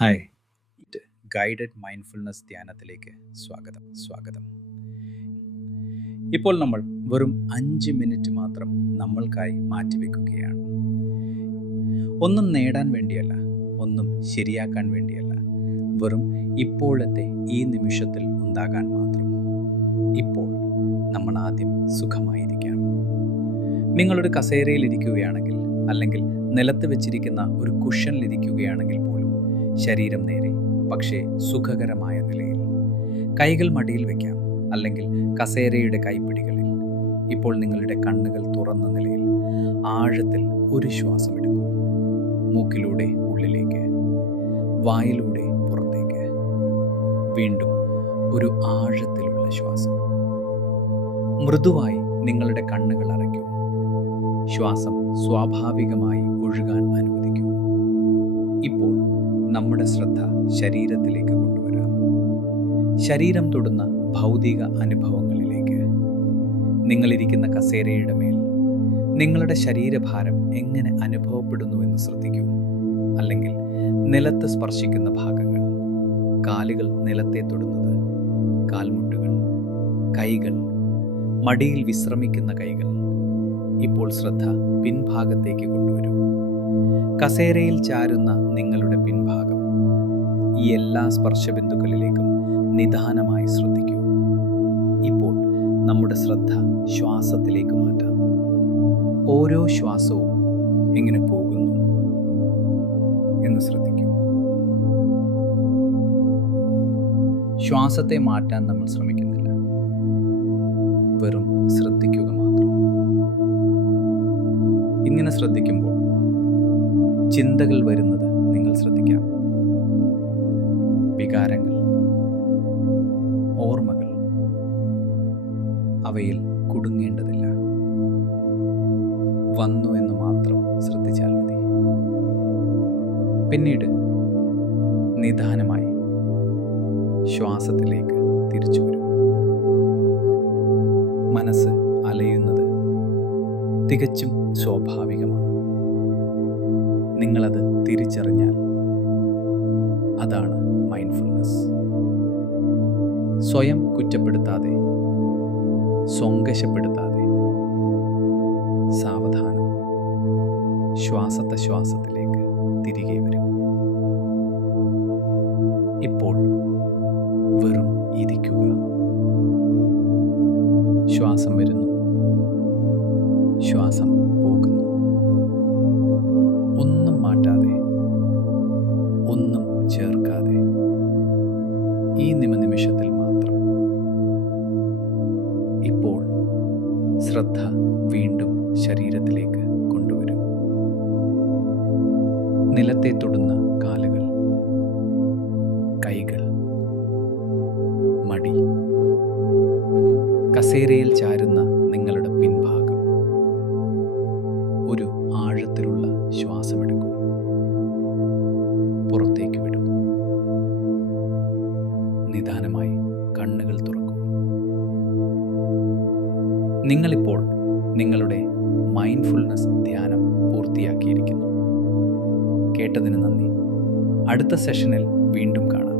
Hi, ഇത് guided mindfulness ധ്യാനത്തിലേക്ക് സ്വാഗതം. ഇപ്പോൾ നമ്മൾ വെറും 5 മിനിറ്റ് മാത്രം നമ്മൾക്കായി മാറ്റിവെക്കുകയാണ്. ഒന്നും നേടാൻ വേണ്ടിയല്ല, ഒന്നും ശരിയാക്കാൻ വേണ്ടിയല്ല, വെറും ഇപ്പോഴത്തെ ഈ നിമിഷത്തിൽ ഉണ്ടാകാൻ മാത്രം. ഇപ്പോൾ നമ്മൾ ആദ്യം സുഖമായിരിക്കാം. നിങ്ങളൊരു കസേരയിൽ ഇരിക്കുകയാണെങ്കിൽ, അല്ലെങ്കിൽ നിലത്ത് വെച്ചിരിക്കുന്ന ഒരു കുഷനിലിരിക്കുകയാണെങ്കിൽ പോലും ശരീരം നേരെ, പക്ഷേ സുഖകരമായ നിലയിൽ. കൈകൾ മടിയിൽ വയ്ക്കാം, അല്ലെങ്കിൽ കസേരയുടെ കൈപ്പിടികളിൽ. ഇപ്പോൾ നിങ്ങളുടെ കണ്ണുകൾ തുറന്ന നിലയിൽ ആഴത്തിൽ ഒരു ശ്വാസം എടുക്കൂ. മൂക്കിലൂടെ ഉള്ളിലേക്ക്, വായിലൂടെ പുറത്തേക്ക്. വീണ്ടും ഒരു ആഴത്തിലുള്ള ശ്വാസം. മൃദുവായി നിങ്ങളുടെ കണ്ണുകൾ അടയ്ക്കൂ. ശ്വാസം സ്വാഭാവികമായി ഒഴുകാൻ അനുവദിക്കൂ. ഇപ്പോൾ നമ്മുടെ ശ്രദ്ധ ശരീരത്തിലേക്ക് കൊണ്ടുവരാം. ശരീരം തൊടുന്ന ഭൗതിക അനുഭവങ്ങളിലേക്ക്. നിങ്ങളിരിക്കുന്ന കസേരയുടെ മേൽ നിങ്ങളുടെ ശരീരഭാരം എങ്ങനെ അനുഭവപ്പെടുന്നുവെന്ന് ശ്രദ്ധിക്കൂ. അല്ലെങ്കിൽ നിലത്ത് സ്പർശിക്കുന്ന ഭാഗങ്ങൾ, കാലുകൾ നിലത്തെ തൊടുന്നത്, കാൽമുട്ടുകൾ, കൈകൾ, മടിയിൽ വിശ്രമിക്കുന്ന കൈകൾ. ഇപ്പോൾ ശ്രദ്ധ പിൻഭാഗത്തേക്ക് കൊണ്ടുവരൂ. കസേരയിൽ ചാരുന്ന നിങ്ങളുടെ പിൻഭാഗം. ഈ എല്ലാ സ്പർശബിന്ദുക്കളിലേക്കും നിദാനമായി ശ്രദ്ധിക്കൂ. ഇപ്പോൾ നമ്മുടെ ശ്രദ്ധ ശ്വാസത്തിലേക്ക് മാറ്റാം. ഓരോ ശ്വാസവും എങ്ങനെ പോകുന്നു എന്ന് ശ്രദ്ധിക്കൂ. ശ്വാസത്തെ മാറ്റാൻ നമ്മൾ ശ്രമിക്കുന്നില്ല, വെറും ശ്രദ്ധിക്കുക മാത്രം. ഇങ്ങനെ ശ്രദ്ധിക്കുമ്പോൾ ചിന്തകൾ വരുന്നത് നിങ്ങൾ ശ്രദ്ധിക്കാം. വികാരങ്ങൾ, ഓർമ്മകൾ, അവയിൽ കുടുങ്ങേണ്ടതില്ല. വന്നു എന്ന് മാത്രം ശ്രദ്ധിച്ചാൽ മതി. പിന്നീട് നിദാനമായി ശ്വാസത്തിലേക്ക് തിരിച്ചു വരും. മനസ്സ് അലയുന്നത് തികച്ചും സ്വാഭാവികമാണ്. നിങ്ങളത് തിരിച്ചറിഞ്ഞാൽ അതാണ് മൈൻഡ്ഫുൾനെസ്. സ്വയം കുറ്റപ്പെടുത്താതെ, സ്വങ്കശപ്പെടുത്താതെ, സാവധാനം ശ്വാസത്തിലേക്ക് തിരികെ വരും. ഇപ്പോൾ വെറും ഇരിക്കുക. ശ്വാസം വരുന്നു, ശ്വാസം പോകുന്നു. ഒന്നും മാറ്റാതെ, ഒന്നും ചേർക്കാതെ, ഈ നിമിഷത്തിൽ മാത്രം. ഇപ്പോൾ ശ്രദ്ധ വീണ്ടും ശരീരത്തിലേക്ക് കൊണ്ടുവരൂ. നിലത്തെ തൊടുന്ന കാലുകൾ, കൈകൾ, മടി, കസേരയിൽ ചാരുന്ന നിങ്ങളുടെ പിൻഭാഗം. ഒരു ആഴത്തിലുള്ള ശ്വാസമെടുക്കൂ. പുറത്തേക്ക് വിടൂ. നിദാനമായി കണ്ണുകൾ തുറക്കൂ. നിങ്ങളിപ്പോൾ നിങ്ങളുടെ മൈൻഡ്ഫുൾനെസ് ധ്യാനം പൂർത്തിയാക്കിയിരിക്കുന്നു. കേട്ടതിന് നന്ദി. അടുത്ത സെഷനിൽ വീണ്ടും കാണാം.